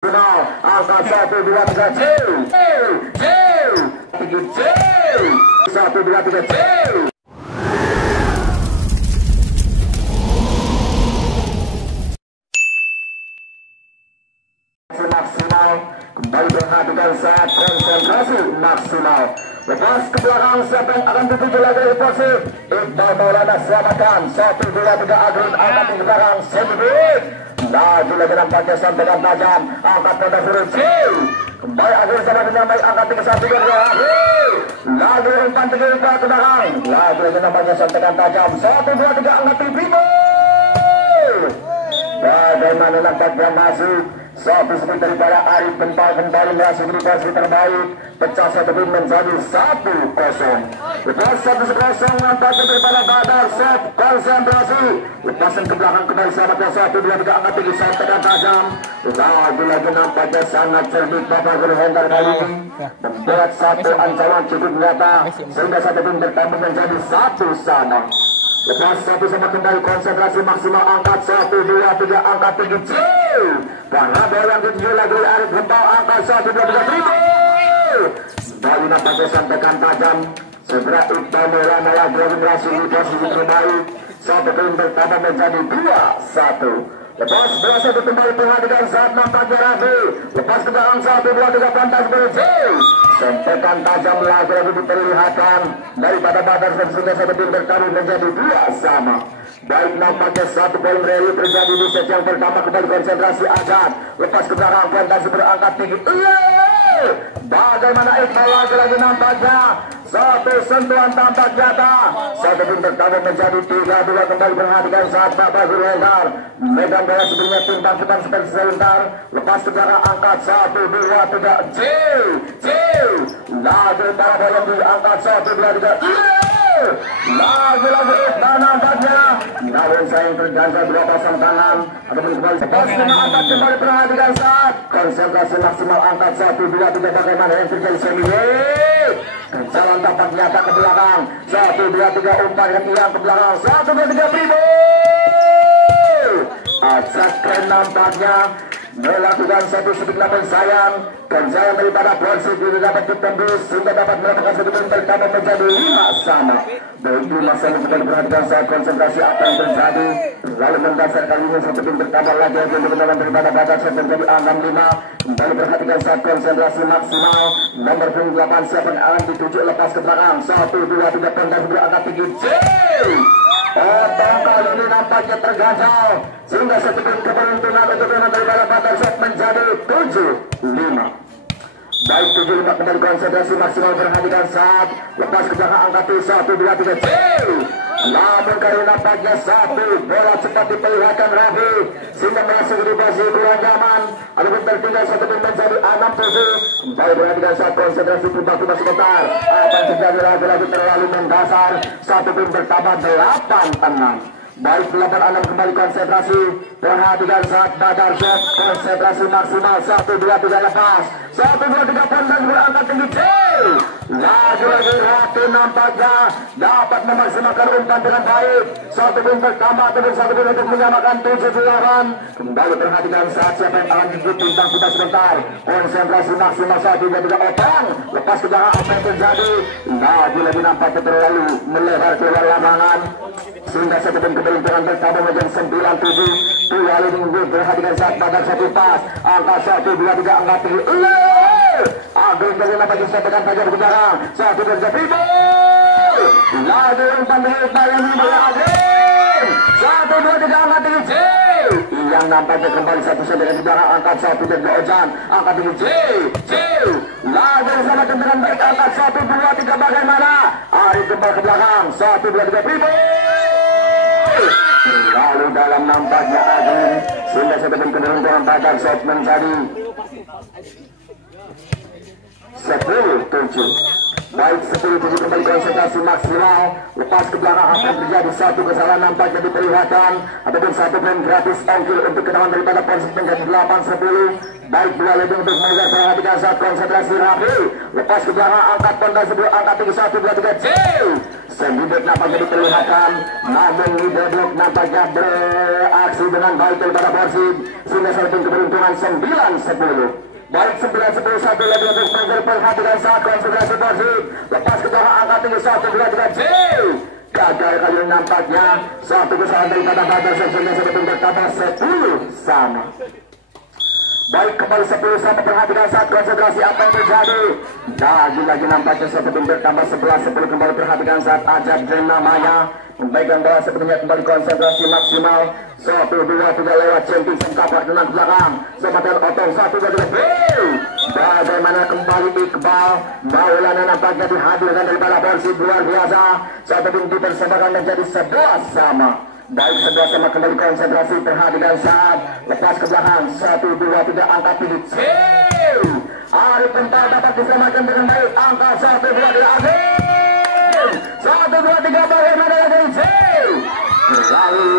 Angka 1, 2, 3, J. 1, 2, 3, J. Maksimal, kembali perhatikan saat konsentrasi maksimal. Lepas ke belakang, siapa yang akan dituju lagi posisi Iqbal Maulana, selamatkan 1, 2, 3, Agrit angkat ke belakang, Sendiri laju lagi nampaknya sampaikan tajam, angkat pada suruh C. Kembali Agrit sama dengan baik, angkat 3, 1, 2, lagi umpan 3 ke belakang, laju lagi nampaknya sampaikan tajam, 1, 2, 3, angkat Primo. Bagaimana nampaknya masuk satu spin daripada Arif Bentang kembali masuk di posisi terbaik, pecah satu pin menjadi 1-0. Lepas 1-0 nampaknya daripada Badar, set konsentrasi, lepasan ke belakang kembali sahabatnya 1, 2, 3 angkat tinggi set tekan tajam, lagi nampaknya sangat cerdik Bapak Guru Hendar kali ini membuat satu ancaman cukup nyata sehingga satu pin bertambah menjadi 1 sama. Lepas 1 sama kembali konsentrasi maksimal, angkat 1, 2, 3 angkat tinggi C. Karena dari yang ketujuh lagi Arif Bentang, angkat 1, 2, 3 Primo. Kembali nampaknya sampaikan tajam, segera Iqbal Maulana lagi berhasil di posisi terbaik, satu pin bertambah menjadi 2-1. Lepas berasa kembali perhatikan saat nampaknya Rafi, lepas ke belakang 1, 2, 3 pantas berjauh, sampaikan tajam lagi diperlihatkan daripada Badar dan sudah satu pin bertaruh menjadi 2 sama. Baik nampaknya satu poin rally terjadi di set yang pertama, kembali konsentrasi Azad, lepas ke belakang fantasi berangkat tinggi. Bagaimana Iqbal lagi nampaknya satu sentuhan tampak nyata, satu pun bertambah menjadi 3-2. Kembali perhatikan saat Bapak Guru Hendar medan bola sebelumnya timbang seperti sebentar, lepas ke belakang angkat 1, 2, 3 J. Lagi para bola yang diangkat 1, 2, 3 lagi Iqbal nampaknya, namun sayang terganjal 2 pasang tangan ataupun kembali lepas angkat kembali perhatikan saat konsentrasi maksimal, angkat 1, 2, 3 bagaimana yang terjadi sendiri. Jalan tampak nyata ke belakang, 1, 2, 3 umpan yang hilang ke belakang, 1, 2, 3 Primo. Acak keren nampaknya melakukan satu sedikit sayang, dan sayang daripada Polisi juga dapat ditembus sehingga dapat melakukan satu pin bertambah menjadi 5 sama. Baik 5 sama kita perhatikan saat konsentrasi apa yang terjadi, lalu mendasar kali ini satu pin bertambah lagi untuk kemenangan daripada Badar set menjadi 6-5. Kembali perhatikan saat konsentrasi maksimal, nomor 8 siapa yang akan dituju, lepas ke belakang 1, 2, 3 pentas berangkat tinggi J. Potong kali ini nampaknya terganjal sehingga satu pin keberuntungan untuk kemenangan daripada Badar set menjadi 7-5. Baik 7-5 kembali konsentrasi maksimal, perhatikan saat lepas ke belakang angkat 1, 2, 3 J. Namun kali nampaknya satu bola cepat diperlihatkan Rafi sehingga masuk di posisi kurang nyaman, ataupun tertinggal satu pin menjadi 6-7. Kembali perhatikan saat konsentrasi tiba-tiba sebentar apa yang terjadi lagi terlalu mendasar, satu pin bertambah 8-6. Baik 8-6 kembali konsentrasi, perhatikan saat Badar set konsentrasi maksimal, 1, 2, 3 lepas 1, 2, 3 pantas berangkat tinggi J. Lagi Rafi nampaknya dapat memaksimalkan umpan dengan baik, satu pun bertambah ataupun satu pun untuk menyamakan 7-8. Kembali perhatikan saat siapa yang akan dijemput bintang kita sebentar, konsentrasi maksimal 1, 2, 3 opang, lepas ke belakang apa yang terjadi, lagi nampaknya terlalu melebar keluar lapangan sehingga satu pun keberuntungan bertambah menjadi 9-7. Kembali perhatikan saat Badar satu pas, angka 1, 2, 3 angkat tinggi. Ageng dari nampaknya sampaikan tajam ke belakang, 1, 2, 3 Primo. Lagi umpan Iqbal yang dimulai Ageng, 1, 2, 3 angkat tinggi J. Yang nampaknya kembali satu sampaikan ke belakang, angkat 1, 2, Ojan angkat tinggi J. Lagi bersama dengan baik, angkat 1, 2, 3 bagaimana Arif kembali ke belakang, 1, 2, 3 Primo. Lalu dalam nampaknya Ageng sehingga sebelum keberuntungan Badar set menjadi 10-7. Baik 10-7 kembali konsentrasi maksimal, lepas ke belakang akan terjadi satu kesalahan nampaknya diperlihatkan ataupun satu pin gratis ongkir untuk kedatangan daripada Polisi menjadi 8-10. Baik dua lebih untuk mengejar, perhatikan saat konsentrasi Rafi, lepas ke belakang angkat pondasi angkat tinggi 1, 2, 3 J. Sendidek nampaknya diperlihatkan, namun Widodok nampaknya beraksi dengan baik daripada Persib, sehingga satu keberuntungan 9-10. Baik 9-10 satu lagi untuk Fajar, perhatikan saat konsentrasi Persib, lepas ke belakang angka tinggi 1-2-3 J. Gagal kali ini nampaknya satu kesalahan daripada Fajar, sehingga satu bertambah 10 sama. Baik kembali 10 sama, perhatikan saat konsentrasi apa yang terjadi. Lagi nampaknya satu tim bertambah 11-10, kembali perhatikan saat Ajab dan namanya memberikan bola sepenuhnya, kembali konsentrasi maksimal 1-2-3 lewat Champions kapak dengan belakang Sebastian Otong 1-2-3. Bagaimana kembali Iqbal Maulana nampaknya dihadirkan daripada Persib, luar biasa. Satu tim dipersembahkan menjadi 11 sama. Baik 11 sama, kembali konsentrasi, perhatikan saat lepas ke belakang 1-2-3 angkat pilih Arif Pental dapat diselamatkan dengan baik, angka 1-2-3 Arif 1-2-3 bagaimana lagi lalu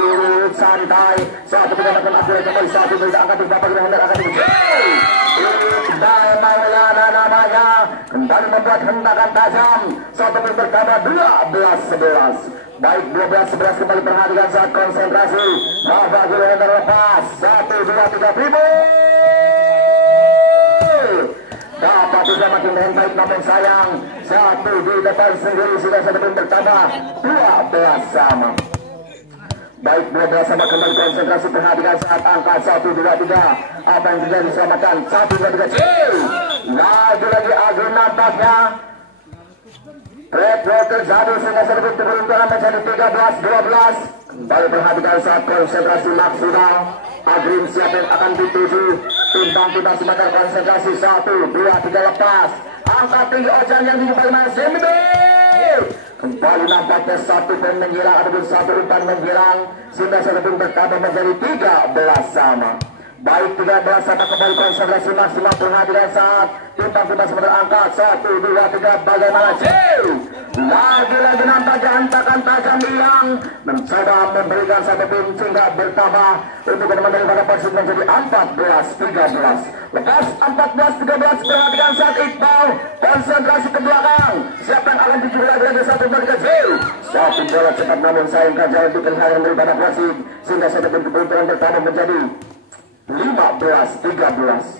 santai 1-3 akhirnya kembali 1-2 angkat di bapak dengan angkat pilih Maulana namanya kembali membuat hentakan tajam, satu tim bertambah 12-11. Baik 12-11, kembali perhatikan saat konsentrasi. Mabagul yang terlepas 1-2-3 Primo dapat diselamatkan dengan baik, namun sayang satu di depan sendiri sudah satu tim bertambah 12 sama. Baik 12 sama, kembali konsentrasi, perhatikan saat angka 1-2-3 apa yang terjadi, diselamatkan 1-2-3 lagi Agung nampaknya Red Roll terjadi sehingga sedikit keberuntungan menjadi 13-12. Kembali perhatikan saat konsentrasi maksimal. Agrim siapa yang akan dituju, timbang-timbang sebentar konsentrasi 1-2-3 lepas. Angkat tinggi Ojan yang tinggi bagaimana Sembe. Kembali nampaknya satu pun menyerang ataupun satu umpan menyerang sehingga satu pun bertambah menjadi 13 sama. Baik 13 sama, kembali konsentrasi maksimal, perhatikan saat timbang-timbang sebentar angkat 1-2-3 bagaimana lagi nampaknya hentakan tajam yang mencoba memberikan satu tim sehingga bertambah untuk teman-teman daripada Persib menjadi 14-13. Lepas 14-13, perhatikan saat Iqbal konsentrasi ke belakang, siapa yang akan dijual lagi satu balik satu bola cepat, namun sayang jangan dikelihatan daripada Persib sehingga satu tim keberuntungan bertambah menjadi 15-13.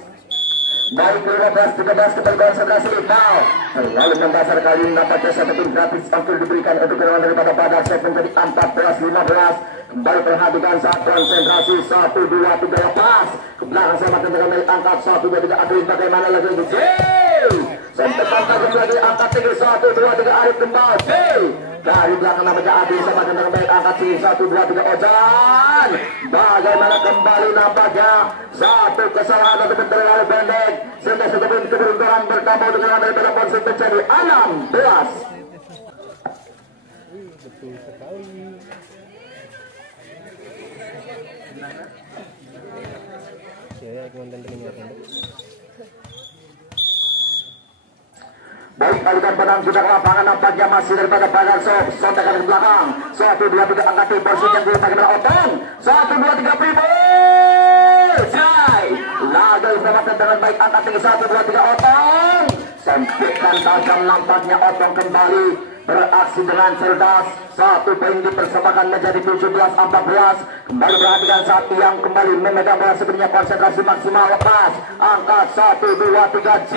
Baik 15-13, kembali konsentrasi Iqbal lalu mendasar kali ini nampaknya satu tim gratis hampir diberikan untuk kemenangan daripada Badak Set menjadi 14-15. Kembali perhatikan saat konsentrasi 1-2-3 lepas ke belakang sama dengan naik angkat 1-2-3 Arif bagaimana lagi untuk J sampai pantang lagi angkat tinggi 1-2-3 Arif kembali J dari belakang namanya Adi sama dengan baik angkat tinggi 1-2-3 Ojan bagaimana kembali nampaknya satu kesalahan atau terlalu pendek sehingga satu pun keberuntungan bertambah dengan daripada Persib menjadi 16. Betul sekali. Saya konten telinga pendek. Baik, balikan penang sudah ke lapangan nampaknya masih daripada Bagar Sob sontakan ke belakang 1-2-3 angkat tim Persib yang diletakkan oleh Otong 1-2-3 Primo Jai laga diselamatkan dengan baik angkat tinggi 1-2-3 Otong sempitkan tajam nampaknya Otong kembali beraksi dengan cerdas, satu poin dipersembahkan menjadi 17-14. Kembali perhatikan saat yang kembali memegang bola sebenarnya konsentrasi maksimal lepas angkat 1-2-3 J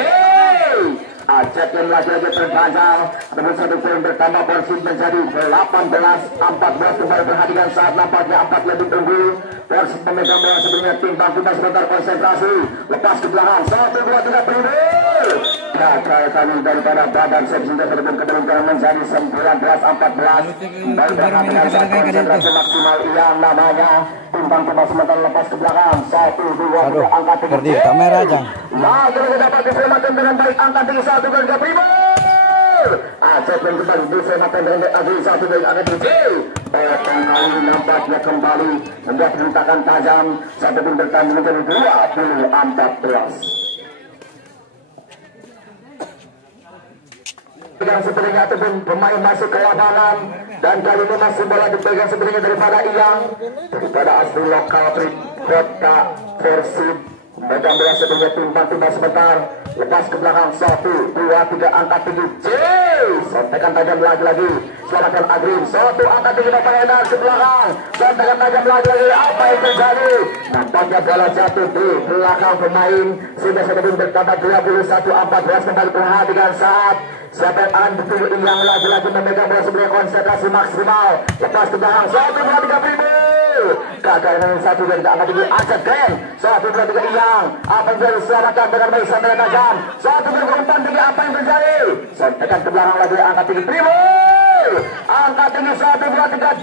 Ajak yang lagi-lagi terganjal namun satu poin bertambah Persib menjadi 18-14. Kembali perhatikan saat nampaknya 4 lebih unggul Persib memegang bola sebenarnya timbang kita sebentar konsentrasi lepas ke belakang 1-2-3 Primo gagal kali daripada Badan Set sehingga terbun keberuntungan menjadi 19-14. Kembali perhatikan saat konsentrasi maksimal yang namanya timbang kita sebentar lepas ke belakang 1-2-3 angkat tinggi kamera aja lagi dapat diselamatkan dengan baik angkat tinggi 1-2-3 Primo Aceh pun kembali diselamatkan dengan baik angkat 1-2-3 angkat tinggi bahkan kali nampaknya kembali membuat hentakan tajam satu pun bertanding menjadi 20-14. Yang sebenarnya ataupun pemain masuk ke lapangan dan kali ini masih bola dipegang sebenarnya daripada Iyang daripada asli lokal kota Persib Megang bola sebelumnya timbang sebentar. Lepas ke belakang 1, 2, 3 angkat tinggi. Sontekan tajam lagi. Selamatkan Agrim. 1 angkat tinggi Bapak Endar ke belakang. Sontekan tajam lagi. Apa yang terjadi? Nampaknya bola jatuh di belakang pemain. Sudah sebelum bertambah 21-14. Kembali perhatikan saat siapa yang akan betul yang lagi-lagi memegang bola sebelumnya konsentrasi maksimal. Lepas ke belakang 1, 2, 3 Primo. Gagal dengan 1, 2, 3 angkat tinggi. Acet Den 1, 2, 3 Iyang. Apa yang terjadi? Selamatkan dengan baik sampai tajam. 1, 2, 3 umpan tinggi. Apa yang terjadi? Sontekan ke belakang lagi angkat tinggi Primo. Angkat tinggi 1, 2, 3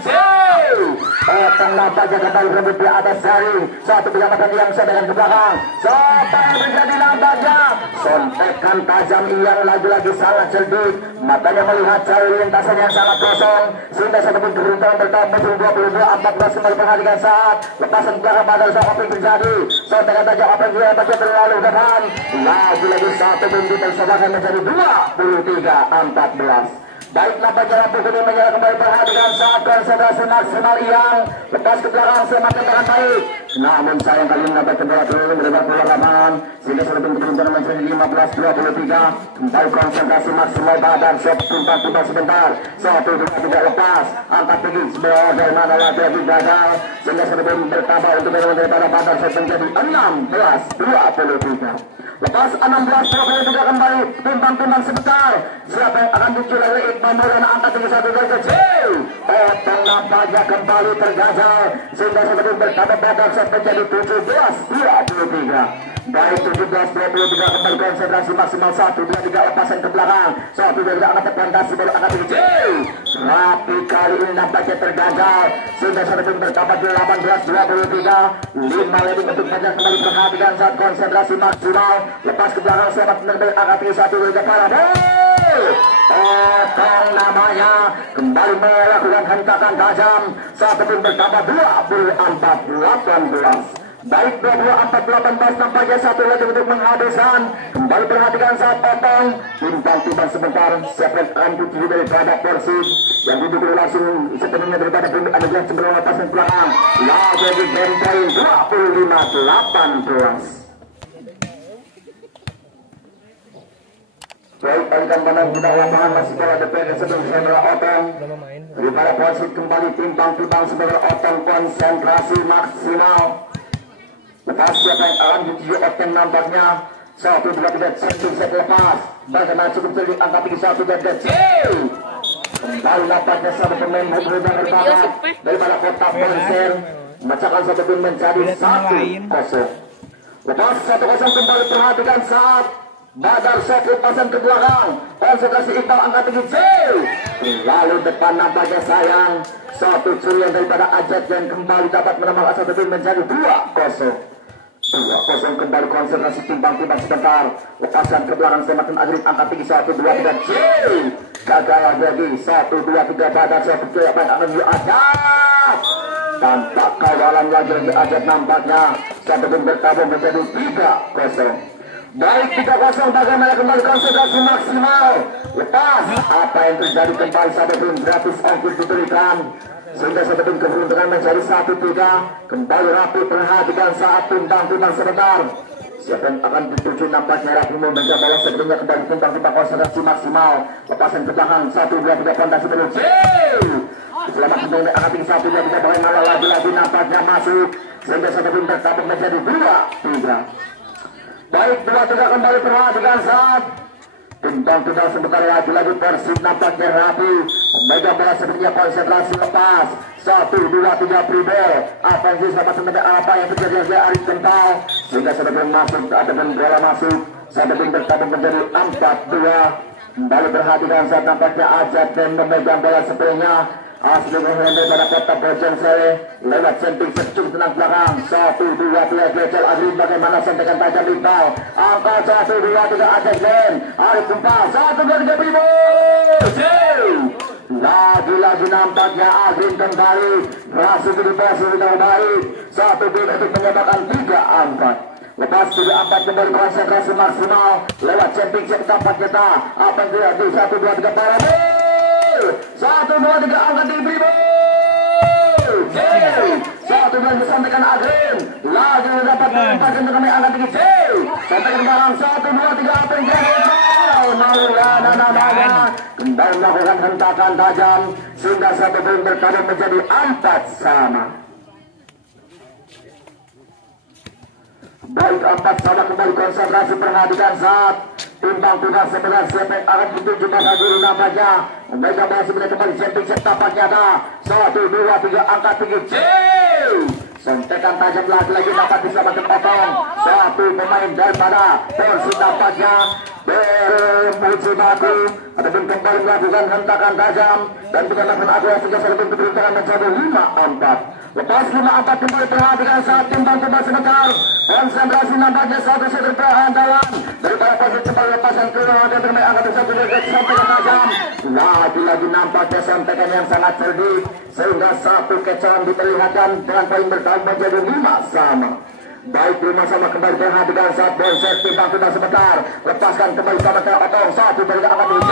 tengah baja kembali rebut di atas jaring. 1 penyelamatkan Iyang sontekan ke belakang. Apa yang terjadi nampaknya? Sontekan tajam Iyang lagi-lagi sangat cerdik. Matanya melihat jaring lintasan yang sangat kosong. Sehingga satu pun keberuntungan bertambah 22-14 kembali perhatikan saat lepasan belakang pada saat apa yang terjadi. Sontekan tajam apa yang terjadi terlalu depan. Lagi-lagi 1 pun ditersobakan menjadi 23-14. Baiklah Pajar Rabu ini menyerah kembali perhatikan saat konsentrasi maksimal Iyang. Lepas ke belakang semakin dengan baik. Namun sayang kali ini dapat bola turun melebar bola lapangan. Sehingga sudah keberuntungan menjadi 15-23. Kembali konsentrasi maksimal Badar Shop tumpang sebentar. 1, 2, 3 lepas. Angkat tinggi sebelah dari mana lagi gagal. Sehingga sudah bertambah untuk daripada Badar Shop menjadi 16-23. Lepas 16-23 kembali timbang sebentar. Siapa yang akan muncul dari Iqbal Maulana angkat tinggi 1 2 kecil. Nampaknya kembali tergagal sehingga sudah bertambah Badar Shop menjadi 17-23. Baik 17-23 kembali konsentrasi maksimal 1, 2, 3 lepasan ke belakang. 1, 2, 3 angkat fantasi baru angkat kecil. Tapi kali ini nampaknya tergagal sehingga sudah bertambah 18-23. 5 lebih untuk banyak kembali perhatikan saat konsentrasi maksimal. Lepas ke belakang selamat menerbit angkat tinggi 1, 2, 3 para Otong namanya kembali melakukan hentakan tajam. Saat itu bertambah 24-18. Baik 24-18 nampaknya 1 lagi untuk menghabiskan. Kembali perhatikan saat Otong timbang sebentar. Siapa yang akan dituju daripada Persib yang duduk langsung sepenuhnya daripada Bumi Adegan sebelum lepasan belakang. Lagi di game point 25-18. Baik, balikan pandang kita lapangan masih bola DPR sebelum Hendra Otong. Daripada Persib kembali timbang sebentar. Otong konsentrasi maksimal. Lepas siapa yang akan dituju Otong nampaknya 1, 2, 3 sentuh set lepas. Bagaimana cukup sering angkat tinggi 1 dan kecil. Kembali nampaknya satu pemain berubah berbakat daripada Kota Ponsen. Memecahkan 1 pun menjadi 1-0. Lepas 1-0 kembali perhatikan saat Badar Shop lepasan ke belakang. Konsentrasi Iqbal angkat tinggi kecil. Lalu depan nampaknya sayang. 1 curian daripada Ajat yang kembali dapat menambah 1 pun menjadi 2-0. 2-0 kembali konsentrasi timbang sebentar. Lepasan ke belakang semakin Agrim angkat tinggi 1, 2, 3 kecil. Gagal lagi 1, 2, 3 Badar Shop apa yang akan Ajat. Tanpa kawalan lagi Ajat nampaknya 1 pun bertabung menjadi 3-0. Baik 3-0 bagaimana kembali konsentrasi maksimal. Lepas apa yang terjadi kembali 1 pun gratis ongkir diberikan sehingga 1 pun keberuntungan menjadi 1-3. Kembali rapi perhatikan saat timbang sebentar. Siapa yang akan dituju nampaknya rapi memegang bola sebelumnya kembali timbang konsentrasi maksimal. Lepasan ke belakang 1, 2, 3 fantasi menuju. Selamat kembali akan tinggi 1, 2, 3 bagaimana lagi nampaknya masuk sehingga 1 pun tertabung menjadi 2-3. Baik 2-3 kembali perhatikan saat timbang sebentar lagi Persib nampaknya rapi memegang bola sebelumnya konsentrasi lepas 1, 2, 3 Pribo. Apa yang diselamat sebentar apa yang terjadi dari Arif Kental sehingga sedang masuk ataupun bola masuk sedang bertabung menjadi 4-2. Kembali perhatikan saat nampaknya Ajat dan memegang bola sebelumnya. Asli menghindar pada Kota Bojong Sele lewat senting secung tenang belakang 1, 2, 3 Gecel Agrim bagaimana sentekan tajam Iqbal angkat 1, 2, 3 Ajak Den Arif Kumpal 1, 2, 3 Primo lagi nampaknya Agrim kembali masuk di posisi dengan baik 1 untuk menyebabkan 3-4. Lepas 3-4 kembali konsentrasi maksimal lewat senting tempat kita apa yang terjadi 1, 2, 3 para 1, 2, 3 angkat di Primo J. Satu bulan disampaikan Adrin. Lagi dapat menempatkan dengan angkat tinggi J. Sampaikan belakang 1, 2, 3 apa yang jadi? Maulana namanya kembali melakukan hentakan tajam sehingga satu poin berkali menjadi 4 sama. Baik 4 sama kembali konsentrasi perhatikan saat timbang tugas sebelah siapa yang akan dituju masa dulu nampaknya. Mereka masih boleh kembali setting set tapak nyata 1, 2, 3 angkat tinggi J. Sentekan tajam lagi-lagi dapat diselamatkan potong. Satu pemain daripada Persib tampaknya Muji Matu ataupun kembali melakukan hentakan tajam dan bukan lakukan aturan sehingga selalu keberuntungan mencapai 5-4. Lepas 5-4 kembali perhatikan saat timbang tumbang sebentar. Konsentrasi nampaknya satu set berhandalan daripada Persib kembali lepaskan keluar dan bermain angkat satu derajat sampai ke tajam. Lagi-lagi nampaknya santekan yang sangat cerdik sehingga satu kecaman diperlihatkan dengan poin bertambah menjadi 5 sama. Baik 5 sama kembali perhatikan saat Bonser timbang tumbang sebentar. Lepaskan kembali sama ke Otong satu dari angkat J.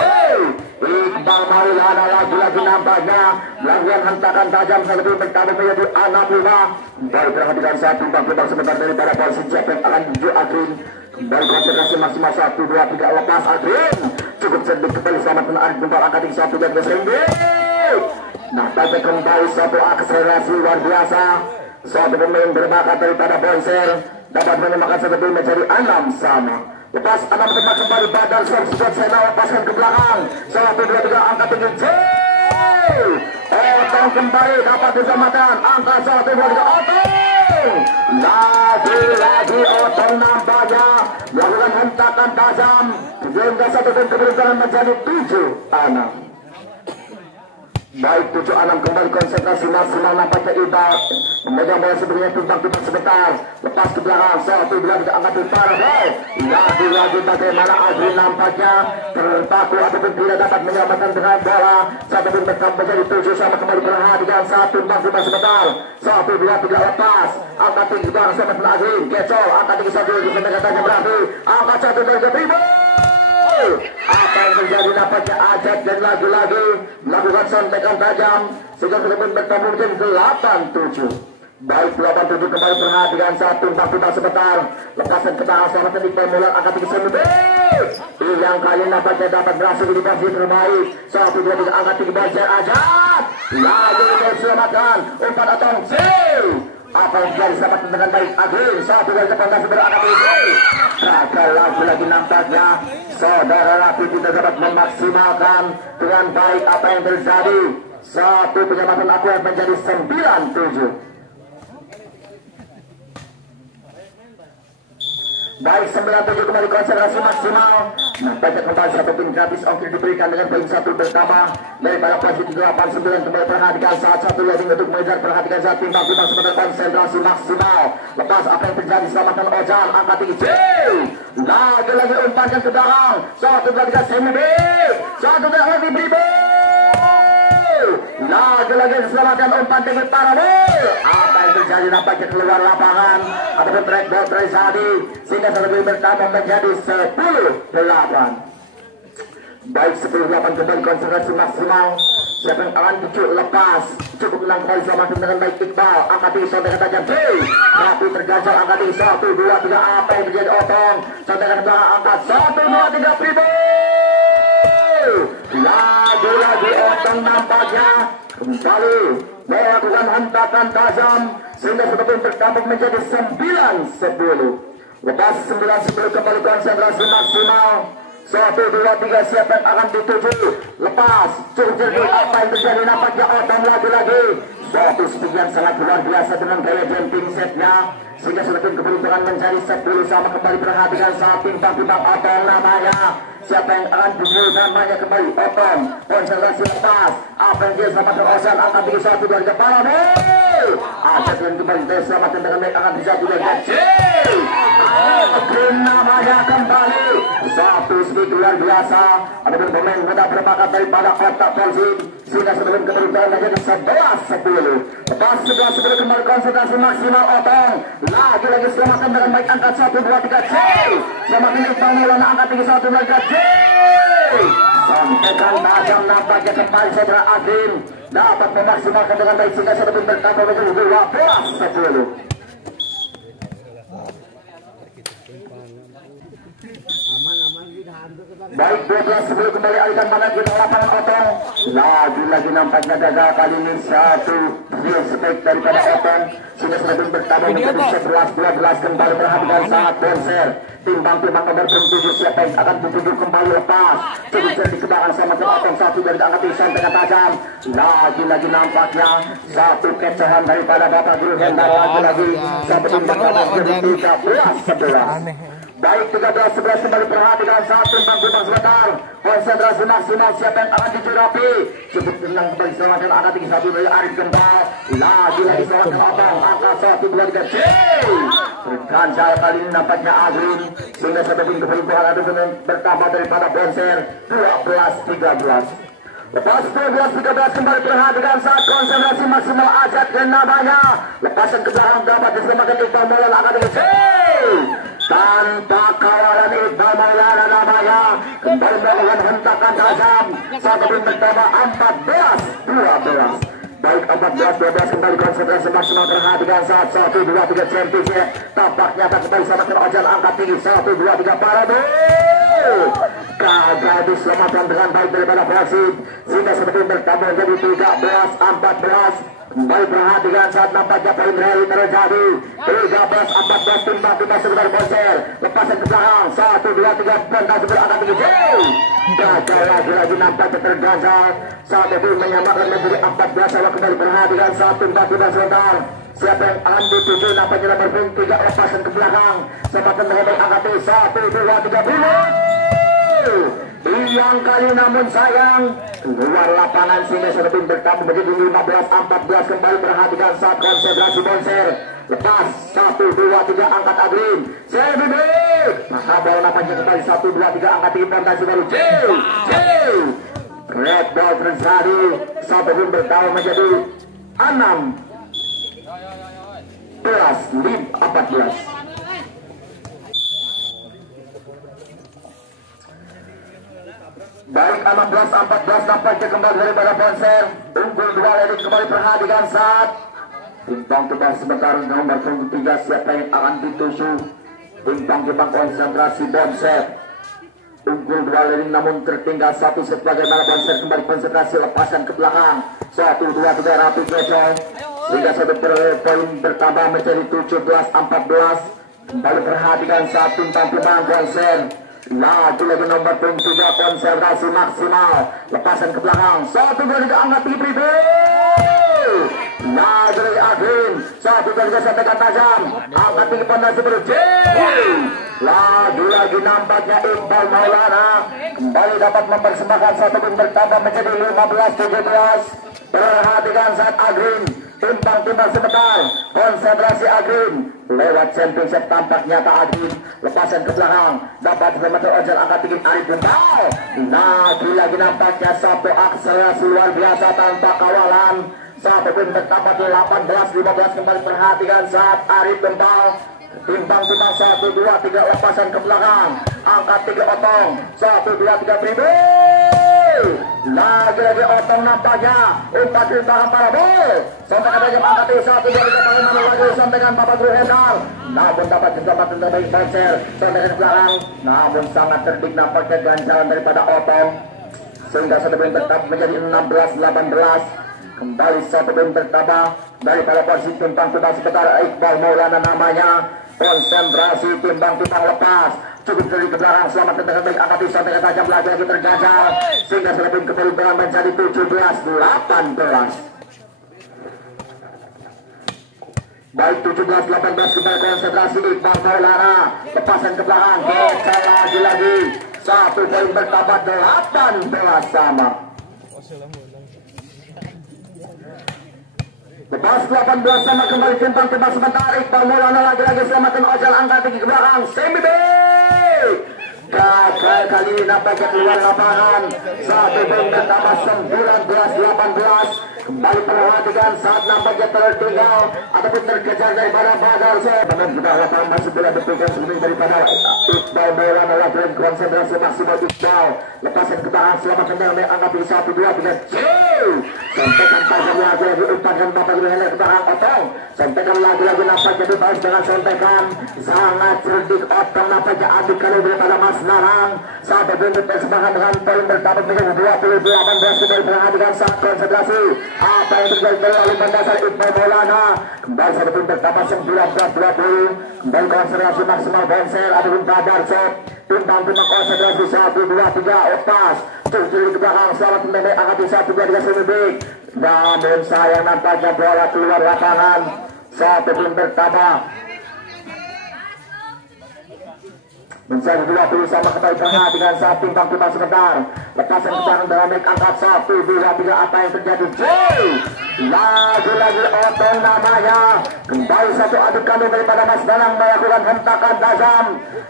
Iqbal Maulana lagi-lagi nampaknya melakukan hentakan tajam lebih bertambah menjadi 6-5. Baik perhatikan saat timbang tumbang sebentar daripada Polisi Jack yang akan menuju Adrin. Kembali konsentrasi maksimal 1, 2, 3 lepas Adrin. Cukup sedikit kembali selamatkan Adrin tumbang angkat tinggi 1 dan keseringgit. Nah, tapi kembali satu akselerasi luar biasa. Satu pemain berbakat daripada Bonser dapat menyamakan satu tim menjadi 6 sama. Lepas 6 tempat kembali badan sudah saya lepaskan ke belakang 1, 2, 3 angkat tinggi J. Otong kembali dapat diselamatkan angka 1, 2, 3 Otong. Lagi-lagi Otong nampaknya melakukan hentakan tajam sehingga satu tim keberuntungan menjadi 7-6. Baik 7-6 kembali konsentrasi maksimal nampaknya Iqbal memegang bola sebelumnya tumbang-tumbang sebentar lepas ke belakang 1, 2, 3 angkat utara. Lagi-lagi bagaimana Adrin nampaknya terpaku ataupun tidak dapat menyelamatkan dengan bola. Satu pun bertambah menjadi 7 sama kembali perhatikan satu tumbang-tumbang sebentar 1, 2, 3 lepas angkat tinggi barang sama dengan Adrin Kecol angkat tinggi 1, 2, 3 katanya berarti angkat 1 dari Primo. Apa yang terjadi nampaknya Ajat dan lagi-lagi melakukan santekan tajam sehingga tersebut bertemu menjadi 8-7. Baik 8-7 kembali perhatikan saat tumbang-tumbang sebentar lepasan ke tangan selamat di pemulaan angkat tinggi 9. Yang kali nampaknya dapat berhasil di posisi terbaik 1, 2, 3 angkat tinggi Bonser Ajat lagi diselamatkan umpan Otong J. Apa yang terjadi selamat dengan baik Adrin 1 dari depan dan sebentar angkat tinggi. Gagal lagi nampaknya saudara Rafi tidak dapat memaksimalkan dengan baik apa yang terjadi. Satu penyelamatan akurat menjadi 9-7. Baik 9-7 kembali konsentrasi maksimal. Nampaknya kembali satu tim gratis ongkir diberikan dengan poin 1 pertama daripada posisi 8-9 kembali perhatikan saat satu loading untuk mengejar perhatikan saat timbang-timbang sebentar konsentrasi maksimal. Lepas apa yang terjadi selamatkan Ojan angkat tinggi J. Lagi-lagi umpankan ke belakang 1, 2, 3 semi B 1 lagi Bribo. Lagi-lagi diselamatkan umpan tinggi Paramil. Apa yang terjadi nampaknya keluar lapangan ataupun track ball terjadi sehingga lebih bertambah menjadi 10-8. Baik 10-8 kembali konsentrasi maksimal. Siapa yang akan cukup lepas cukup menang kali selamatkan dengan baik Iqbal angkat tinggi sampai ke tajam J. Tapi terganjal angkat tinggi 1, 2, 3 apa yang terjadi Otong sampai ke belakang angkat 1, 2, 3 Pribo. Lagi-lagi Otong nampaknya kembali melakukan hentakan tajam sehingga sebetulnya bertambah menjadi 9-10. Lepas 9-10 kembali konsentrasi maksimal 1, 2, 3 siapa yang akan dituju lepas cukup jernih apa yang terjadi nampaknya Otong lagi-lagi suatu speed yang sangat luar biasa dengan gaya jumping setnya sehingga sebetulnya keberuntungan menjadi 10 sama kembali perhatikan saat timbang-timbang Otong namanya siapa yang akan dituju namanya kembali Otong konsentrasi lepas apa yang dia selamatkan Osan angkat tinggi 1, 2, 3 Paramil Ajat yang kembali diselamatkan dengan baik angkat tinggi 1, 2, 3 J. Adrin namanya kembali satu speed luar biasa ada pemain muda berbakat daripada kotak Persib sehingga sebelum keberuntungan menjadi 11-10. Lepas 11-10 kembali konsentrasi maksimal Otong lagi-lagi selamatkan dengan baik angkat 1, 2, 3 J. Selamatkan Iqbal Maulana angkat tinggi 1, 2, 3 J. Sampaikan tajam nampaknya kembali saudara Adrin dapat memaksimalkan dengan baik sehingga sudah bertambah menjadi 12-10. Baik 12-10 kembali alihkan mana kita lapangan Otong. Lagi-lagi nampaknya gagal kali ini satu respect daripada Otong sehingga sudah bertambah menjadi 11-12 kembali perhatikan saat Bonser. Timbang-timbang nomor 7 siapa yang akan dituju kembali lepas. Cukup jadi kebaran sama Otong satu dari angkat isan dengan tajam. Lagi-lagi nampaknya satu kecohan daripada Bapak Guru Hendar lagi-lagi satu timbang menjadi 13-11. Baik 13-11 kembali perhatikan saat timbang-timbang sebentar. Konsentrasi maksimal siapa yang akan dicurapi. Cukup tenang kembali selamatkan angka tinggi satu dari Arif Gembal. Lagi-lagi selamatkan Abang angka 1-2-3 C. Terganjal kali ini nampaknya Agrin sehingga sudah kembali ada bertambah daripada Bonser 12-13. Lepas 12-13 kembali perhatikan saat konsentrasi maksimal Ajat dan namanya. Lepasan ke belakang dapat diselamatkan Iqbal Maulana angka tinggi C. Tanpa kawalan Iqbal Maulana namanya kembali melakukan hentakan tajam saat bertambah 14-12. Baik 14-12 kembali konsentrasi maksimal perhatikan saat 1-2-3 CMTC tampaknya tak kembali selamatkan Ojan angkat tinggi 1-2-3 Parade gagal diselamatkan dengan baik daripada Brasil sehingga sebetulnya bertambah menjadi 13-14. Kembali perhatikan saat nampaknya poin rally terjadi 13-14 timbang-timbang sebentar Bonser lepasan ke belakang 1-2-3 bentang sebentar angkat tinggi gagal lagi nampaknya terganjal saat itu menyamakan menjadi 14 sama kembali perhatikan saat timbang-timbang sebentar siapa yang akan dituju nampaknya nomor 3 lepasan ke belakang sempatan menghadap angkat tinggi 1-2-3 yang kali namun sayang keluar lapangan sehingga sudah bertambah menjadi 15-14 kembali perhatikan saat konsentrasi Bonser lepas 1-2-3 angkat Agrin CBB maka bola nampaknya kembali 1-2-3 angkat tinggi fantasi baru C red ball terjadi sampai pun bertambah menjadi 14. Baik 16-14 nampaknya kembali daripada Bonser unggul 2 leading kembali perhatikan saat timbang-timbang sebentar nomor 3 siapa yang akan dituju timbang-timbang konsentrasi Bonser unggul 2 leading namun tertinggal 1 set bagaimana Bonser kembali konsentrasi lepasan ke belakang 1-2-3 rapi kecil sehingga sudah poin bertambah menjadi 17-14 kembali perhatikan saat timbang-timbang Bonser lagi nomor 3 konsentrasi maksimal lepasan ke belakang 1-2-3 angkat tinggi pribadi lagi Agin 1-2-3 sampaikan tajam angkat tinggi fondasi berj lagi nampaknya Iqbal Maulana kembali dapat mempersembahkan 1 poin bertambah menjadi 15-17 perhatikan saat Agin timbang-timbang sebentar konsentrasi Agin lewat championship tampaknya tak Agin lepasan ke belakang dapat memetul Ojan angkat tinggi Arif Gembal lagi nampaknya satu akselerasi luar biasa tanpa kawalan 1 poin bertambah 18-15 kembali perhatikan saat Arif Gembal timbang-timbang 1-2-3 lepasan ke belakang angkat 3 Otong 1-2-3 pribadi lagi Otong nampaknya umpat rintangan para bol sampai ada jam angkat 1-2-3 bagaimana lagi sampaikan Bapak Guru Hendar namun dapat diselamatkan dari Bonser sampai ke belakang namun sangat terdik nampaknya ganjalan daripada Otong sehingga sudah bertambah menjadi 16-18 kembali 1 poin bertambah daripada posisi timbang-timbang sekitar Iqbal Maulana namanya konsentrasi timbang-timbang lepas cukup dari ke belakang selamat dengan baik angkat sampai ke tajam lagi terganjal sehingga sudah pun kembali menjadi 17-18 baik 17-18 kembali konsentrasi Iqbal Maulana lepasan ke belakang kecil lagi 1 poin bertambah 18 sama lepas 18 sama kembali timbang-timbang sebentar Iqbal Maulana lagi selamatkan Ojal angkat tinggi ke belakang CBB gagal kali ini nampaknya keluar lapangan 1 poin bertambah 19-18 kembali perhatikan saat nampaknya tertinggal ataupun terkejar daripada Badar namun juga lapangan masih boleh berpegang sebelum daripada Iqbal Maulana lagi konsentrasi maksimal Iqbal. Lepasan ke belakang selamat tenang angkat di 1 2 3 sampaikan tajam lagi umpankan bapak ke belakang Otong. Sampaikan lagi nampak jadi baik dengan sampaikan sangat cerdik Otong nampaknya adik kali daripada Mas Narang. Saat berbentuk persembahan dengan poin bertambah menjadi 28 basketball berangkat dengan sangat konsentrasi. Apa yang terjadi melalui mendasar Iqbal Maulana. Kembali satu poin bertambah 19-20. Kembali konsentrasi maksimal Bonsel ada pun Badar Sob. Timbang-timbang konsentrasi 1 2 3 lepas. Cucuri ke belakang selamat menemui angkat di 1 2 3 Sunubik. Namun sayang nampaknya bola keluar lapangan. Satu poin bertambah menjadi 20 sama kembali tengah dengan saat timbang-timbang sebentar. Lepasan ke belakang dengan milik angkat 1 2 3 apa yang terjadi? Lagi-lagi Otong namanya. Kembali satu adik kami daripada Mas Danang melakukan hentakan tajam.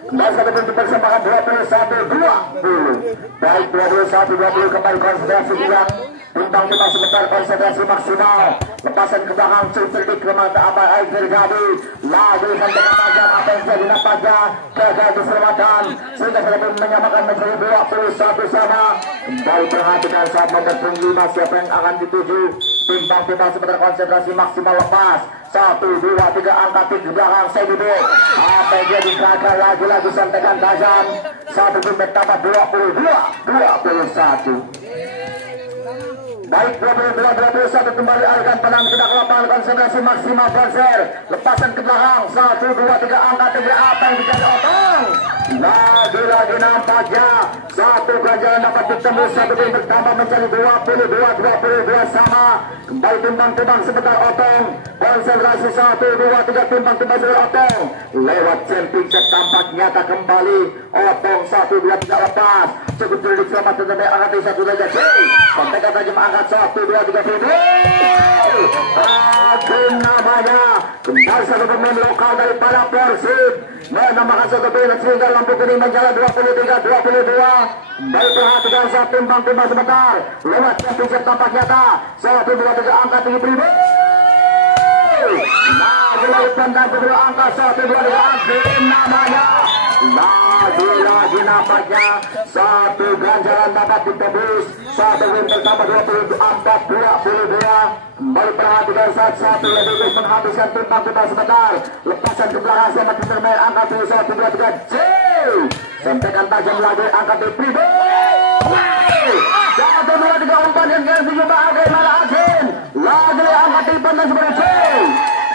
Kembali satu bentuk persembahan 21-20. Baik 21-20 kembali konsentrasi juga. Timbang-timbang sebentar konsentrasi maksimal. Lepasan ke belakang cerdik ke mata apa yang terjadi. Lagi hentakan tajam apa yang terjadi nampaknya gagal keselamatan sehingga saya pun menyamakan menjadi 21 sama. Kembali perhatikan saat nomor 5 siapa yang akan dituju. Timbang-timbang sebentar konsentrasi maksimal lepas 1 2 3 angkat di belakang Sedibe. Apa yang jadi gagal lagi-lagi sampaikan tajam. 1 pun bertambah 22-21. Baik 22-21 kembali alihkan penang tidak ke lapangan konsentrasi maksimal Bonser. Lepasan ke belakang 1 2 3 angkat tinggi apa yang dicari Otong. Lagi-lagi nampaknya satu ganjaran dapat ditembus 1 poin bertambah menjadi 22-22 sama. Kembali timbang-timbang sebentar Otong. Konsentrasi 1 2 3 timbang-timbang sebentar Otong. Lewat championship tampak nyata kembali Otong 1 2 3 lepas. Cukup cerdik selamat tetapi angkat di 1 2 3. Sampai kata jemaah angkat 1 2 3 Agung namanya. Kembali satu pemain lokal daripada Persib menambahkan satu poin sehingga lampu kuning menjalan 23-22. Baik perhatikan saat timbang-timbang sebentar. Lewat championship tampak nyata 1 2 3 angkat tinggi pribadi. Lagi-lagi tendang kedua angka 1 2 3 Agung namanya. Lagi-lagi nampaknya satu ganjaran dapat ditembus. Satu win bersama 24-22. Kembali perhatikan saat satu lebih menghabiskan timbang-timbang sebentar. Lepasan ke belakang sama bermain angka 1 2 3 sampaikan tajam lagi angka di pribadi. 1 2 3 umpan yang dijumpa Agen malah Agen. Lagi angka di pandang sebenarnya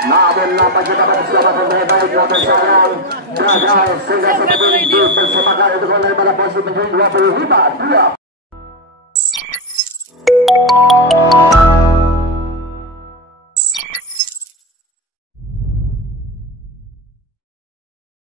namun nampaknya dapat diselamatkan dengan baik namun sayang gagal sehingga seperti bersamakan untuk daripada posisi menjadi 25-2.